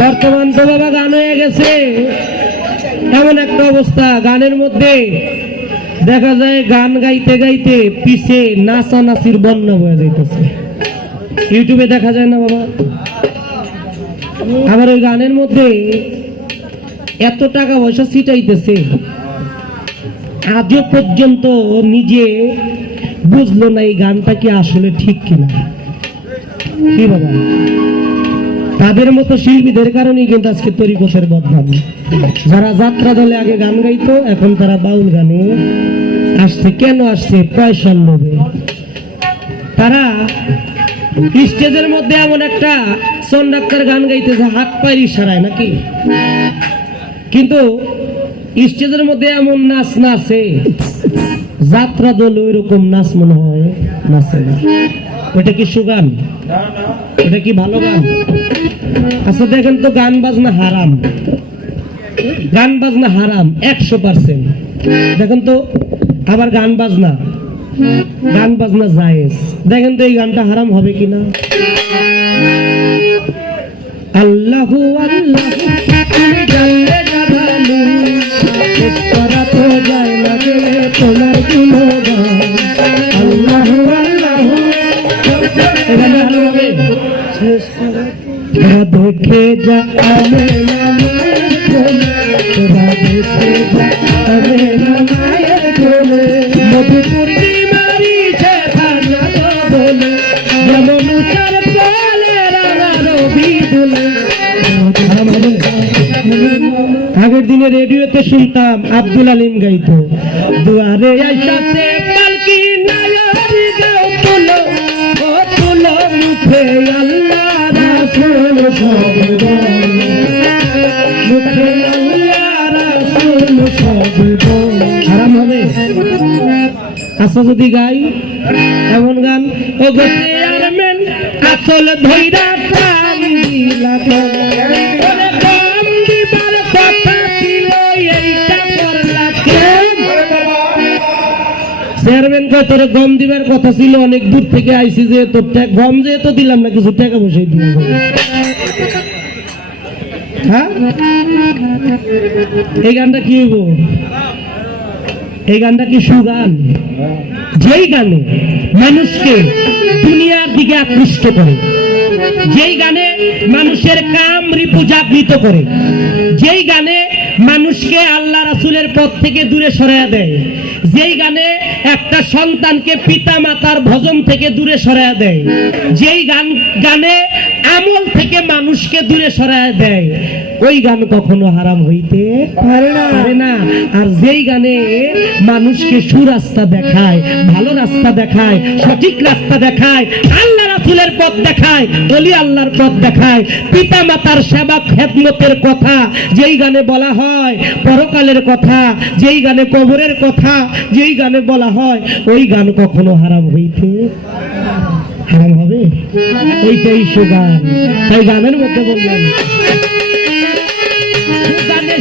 বর্তমান তো বাবা গান হয়ে গেছে। এমন একটা অবস্থা গানের মধ্যে। দেখা যায় গান গাইতে গাইতে পিছে নাচানাচির বন্যা বয়ে যাইতেছে। ইউটিউবে দেখা যায় না বাবা? আবার ওই গানের মধ্যে এত টাকা পয়সা ছিটাইতেছে। আজও পর্যন্ত নিজে বুঝলো না এই গানটা কি আসলে ঠিক কিনা। কি বাবা? তাদের মতো শিল্পীদের কারণেই কিন্তু আজকে তরিকতের বদনাম। যারা যাত্রা দলে আগে গান গাইতো, এখন তারা বাউল গানে আসছে। কেন আসছে? পয়সার লোভে তারা স্টেজের মধ্যে এমন একটা সন ডাক্তার গান গাইতেছে হাত পায়ের ইশারায় নাকি? কিন্তু স্টেজের মধ্যে এমন নাচ নাচে। যাত্রা দল ওই রকম নাচ মনে হয় নাচে না। ওটা কি সুগান? এটা কি ভালো গান? আচ্ছা দেখেন তো গান বাজনা হারাম। গান বাজনা হারাম, একশো পার্সেন্ট। দেখেন তো, আবার গান বাজনা। গান বাজনা জায়েজ। দেখেন তো এই গানটা হারাম হবে কিনা? আল্লাহু আল্লাহ আগের দিনে রেডিওতে শুনতাম আব্দুল আলিম গাইতো। দুয়ারে আচ্ছা যদি গাই এমন গান ও আরমেন আসল ধৈরা তোর গম দিবার কথা ছিল, অনেক দূর থেকে আইসি যে তোর গম যে তো দিলাম না, কিছু টাকা বসে হ্যাঁ? এই গানটা কি হইব? এই গানটা কি সুগান? যেই গানে মানুষকে দুনিয়ার দিকে আকৃষ্ট করে, যেই গানে মানুষের কাম রিপু জাগৃত করে, যেই গানে মানুষকে আল্লাহ রাসুলের পথ থেকে দূরে সরাইয়া দেয়, যেই গানে একটা সন্তানকে পিতা মাতার ভজন থেকে দূরে সরাইয়া দেয়। যেই গান গানে আমল থেকে মানুষকে দূরে সরাইয়া দেয়। ওই গান কখনো হারাম হইতে পারে না। না। আর যেই গানে মানুষকে সুরাস্তা দেখায়, ভালো রাস্তা দেখায়, সঠিক রাস্তা দেখায়, আল্লাহ রাসুলের পথ দেখায় অলি আল্লাহর পথ দেখায় পিতা মাতার সেবা খেদমতের কথা, যেই গানে বলা হয়, পরকালের কথা, যেই গানে কবরের কথা, যেই গানে বলা হয়, ওই গান কখনো হারাম হইতে হারাম হবে? ওইটাই সুগান তাই গানের মধ্যে বললাম গানে